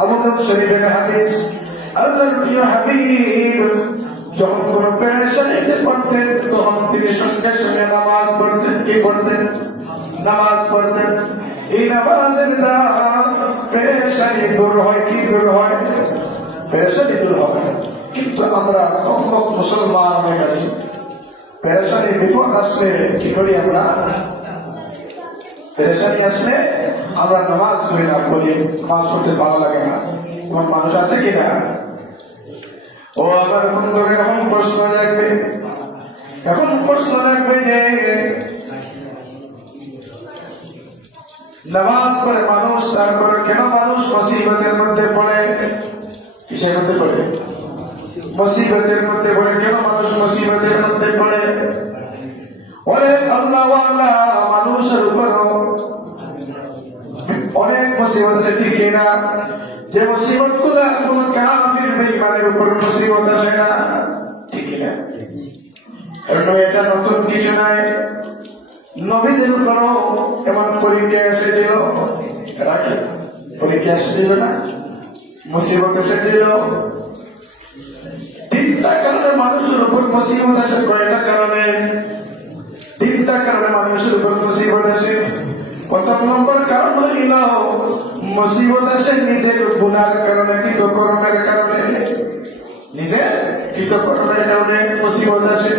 আবু দাউদ শরীফের হাদিস, আল্লাহর প্রিয় হাবিব যখন কোন পেরেশানিতে পড়তেন তখন তিনি সঙ্গে সঙ্গে নামাজ পড়তেন। কি করতেন? নামাজ পড়তেন। এই নামাজের দ্বারা পেরেশানি দূর হয়। কি দূর হয়? পেরেশানি দূর হয়। কিন্তু আমরা কম কম মুসলমান হয়ে গেছি, পেরেশানি বিপদ আসলে কি করি আমরা? পেরেশানি আসলে আমরা নামাজ পড়ি না, বলি নামাজ পড়তে ভালো লাগে না। তোমার মানুষ আছে কিনা? ও আমার বন্ধুরা, এখন প্রশ্ন লাগবে যে নামাজ পড়ে মানুষ, তারপরে কেন মানুষ মুসিবতের মধ্যে পড়ে? কিসের মধ্যে পড়ে? মুসিবতের মধ্যে পড়ে। কেন মানুষ মুসিবতের মধ্যে পড়ে? অনেক আল্লাহওয়ালা মানুষের উপর অনেক মুসিবত আছে, ঠিক না? যে মুসিবত গুলা কোন কাফির বেঈমানের উপর মুসিবত আসে না, ঠিক না? এটা নতুন কিছু নাই। নবীদের উপর এমন পরীক্ষা এসেছিল, পরীক্ষা এসেছিল না, মুসিবত এসেছিল। তিনটা কারণে মানুষের উপর মুসিবত আসে। কয়টা কারণে? তিনটা কারণে মানুষের উপর মুসিবত আসে। প্রথম নম্বর কারণ হইল মুসিবত আসে নিজের গুনার কারণে, কৃতকর্মের কারণে। নিজের কৃতকর্মের কারণে মুসিবত আসে।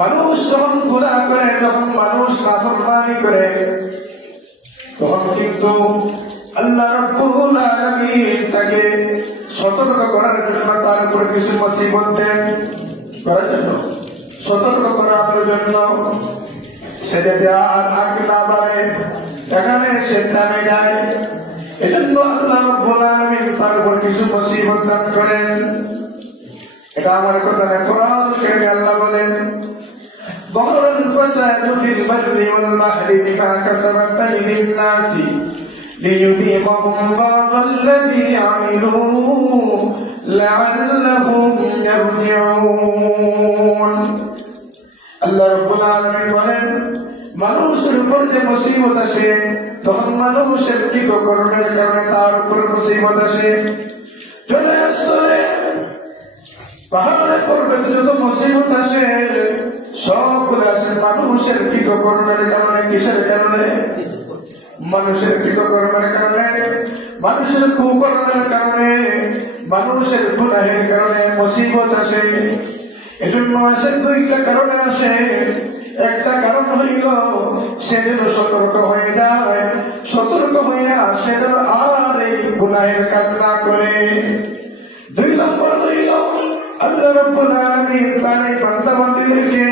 মানুষ যখন গুনাহ করে, যখন মানুষ নাফরমানি করে, তখন কিন্তু আল্লাহ রাব্বুল আলামিন তাকে সতর্ক করার জন্য তার উপর কিছু মুসিবত দেন। করার জন্য, সতর্ক করার জন্য, সেটাতে আর আগ না বাড়ে, এখানে সে থামে যায়। এজন্য আল্লাহ রাব্বুল আলামিন তার উপর কিছু মুসিবত দান করেন। এটা আমার কথা না, কোরআন কারীমে আল্লাহ বলেন, ظهر الفساد في البر والبحر بما كسبت أيدي الناس ليذيقهم بعض الذي عملوا لعلهم يرجعون। আল্লাহ রাব্বুল আলামিন বলেন, মানুষের উপর যে মুসিবত আসে তখন মানুষের কৃতকর্মের কারণে তার উপর মুসিবত আসে। চলে আসলে পাহাড়ে পর্বতে যত মুসিবত আসে সবগুলো আসে মানুষের কৃতকর্মের কারণে। কিসের কারণে? মানুষের কৃতকর্মের কারণে, মানুষের কুকর্মের কারণে, মানুষের গুনাহের কারণে মুসিবত আসে। এজন্য আসে দুইটা কারণে আসে। একটা কারণ হইল সে যেন সতর্ক হয়ে যায়, সতর্ক হয়ে সে যেন আর এই গুনাহের কাজ না করে। দুই নম্বর হইল আল্লাহ রাব্বুল আলামিন তার এই বান্দা বান্দীদেরকে